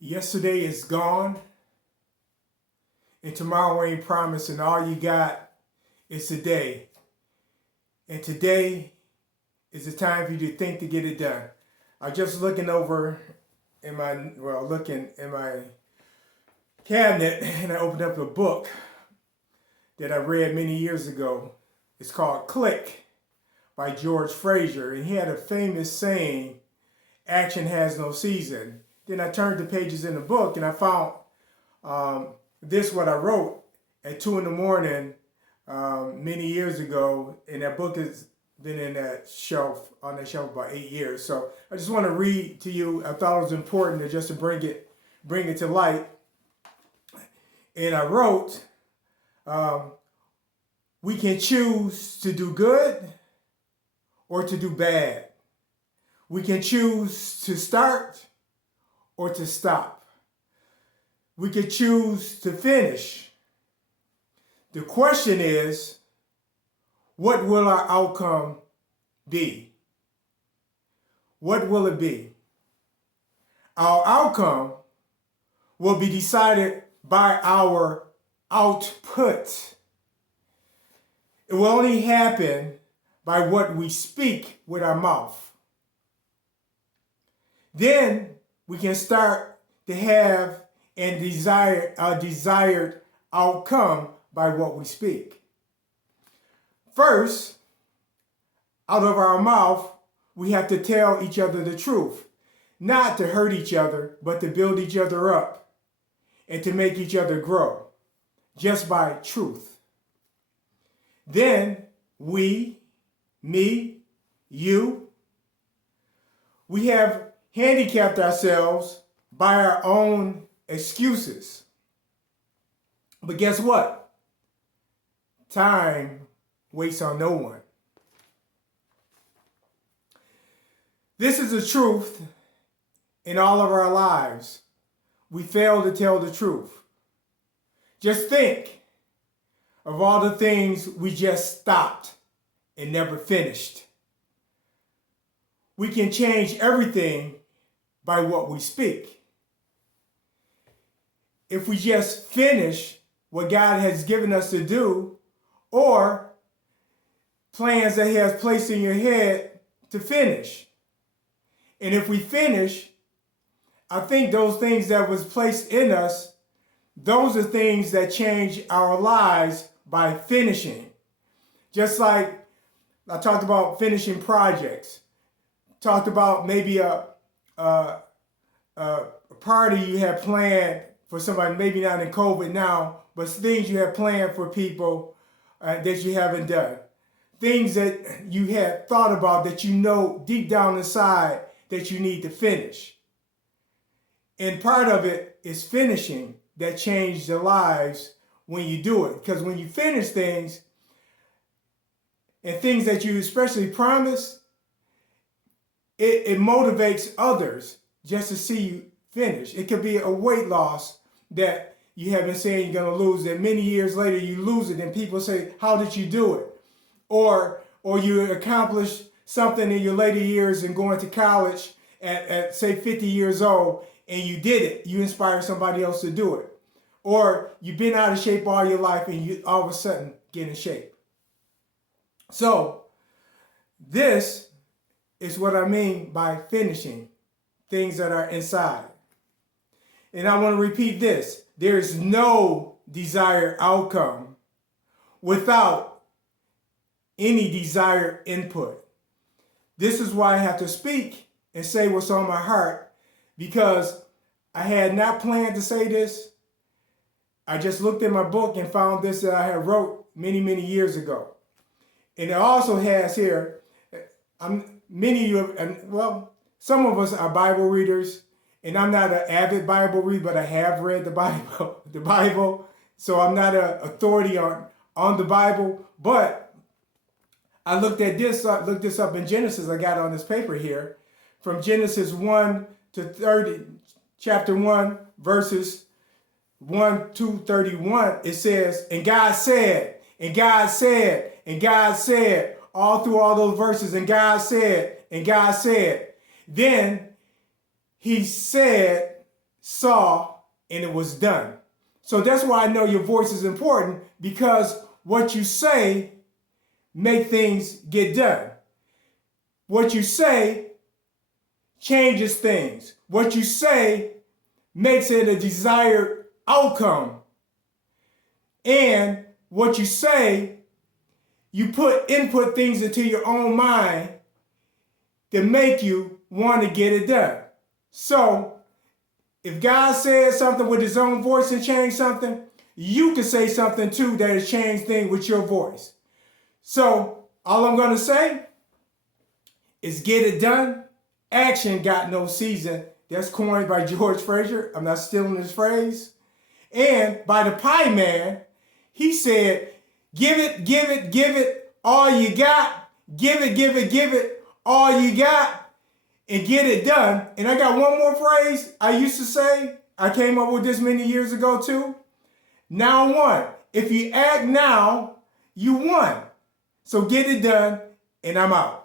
Yesterday is gone, and tomorrow ain't promised, and all you got is today. And today is the time for you to think to get it done. I was just looking over looking in my cabinet, and I opened up a book that I read many years ago. It's called Click by George Fraser, and he had a famous saying, "Action has no season." Then I turned the pages in the book and I found what I wrote at 2 in the morning many years ago. And that book has been on that shelf about 8 years. So I just want to read to you. I thought it was important to bring it to light. And I wrote, we can choose to do good or to do bad. We can choose to start or to stop. We could choose to finish. The question is, what will our outcome be? What will it be? Our outcome will be decided by our output. It will only happen by what we speak with our mouth. Then we can start to have a desired outcome by what we speak. First, out of our mouth, we have to tell each other the truth, not to hurt each other, but to build each other up and to make each other grow, just by truth. Then we, me, you, we have handicapped ourselves by our own excuses. But guess what? Time waits on no one. This is the truth in all of our lives. We fail to tell the truth. Just think of all the things we just stopped and never finished. We can change everything by what we speak. If we just finish what God has given us to do, or plans that He has placed in your head to finish. And if we finish, I think those things that was placed in us, those are things that change our lives by finishing. Just like I talked about finishing projects, talked about maybe a party you had planned for somebody, maybe not in COVID now, but things you have planned for people that you haven't done. Things that you had thought about that you know deep down inside that you need to finish. And part of it is finishing that changes the lives when you do it. Because when you finish things, and things that you especially promise, it motivates others just to see you finish. It could be a weight loss that you have been saying you're going to lose, that many years later you lose it, and people say, how did you do it? Or you accomplish something in your later years and going to college at say 50 years old, and you did it. You inspire somebody else to do it. Or you've been out of shape all your life and you all of a sudden get in shape. So this is what I mean by finishing things that are inside. And I want to repeat this. There is no desired outcome without any desired input. This is why I have to speak and say what's on my heart, because I had not planned to say this. I just looked in my book and found this that I had wrote many, many years ago. And it also has here, some of us are Bible readers, and I'm not an avid Bible reader, but I have read the Bible. So I'm not an authority on the Bible, but I looked this up in Genesis. I got it on this paper here, from Genesis 1 to 30, chapter 1, verses 1 to 31. It says, and God said, and God said, and God said, all through all those verses, and God said, and God said. Then he said, saw, and it was done. So that's why I know your voice is important, because what you say make things get done. What you say changes things. What you say makes it a desired outcome. And what you say, you input things into your own mind that make you want to get it done. So if God says something with his own voice and change something, you can say something too that has changed things with your voice. So all I'm going to say is get it done. Action got no season. That's coined by George Fraser. I'm not stealing his phrase. And by the Pie Man, he said, give it all you got. Give it all you got. And get it done. And I got one more phrase I used to say. I came up with this many years ago too. Now won. If you act now, you won. So get it done, and I'm out.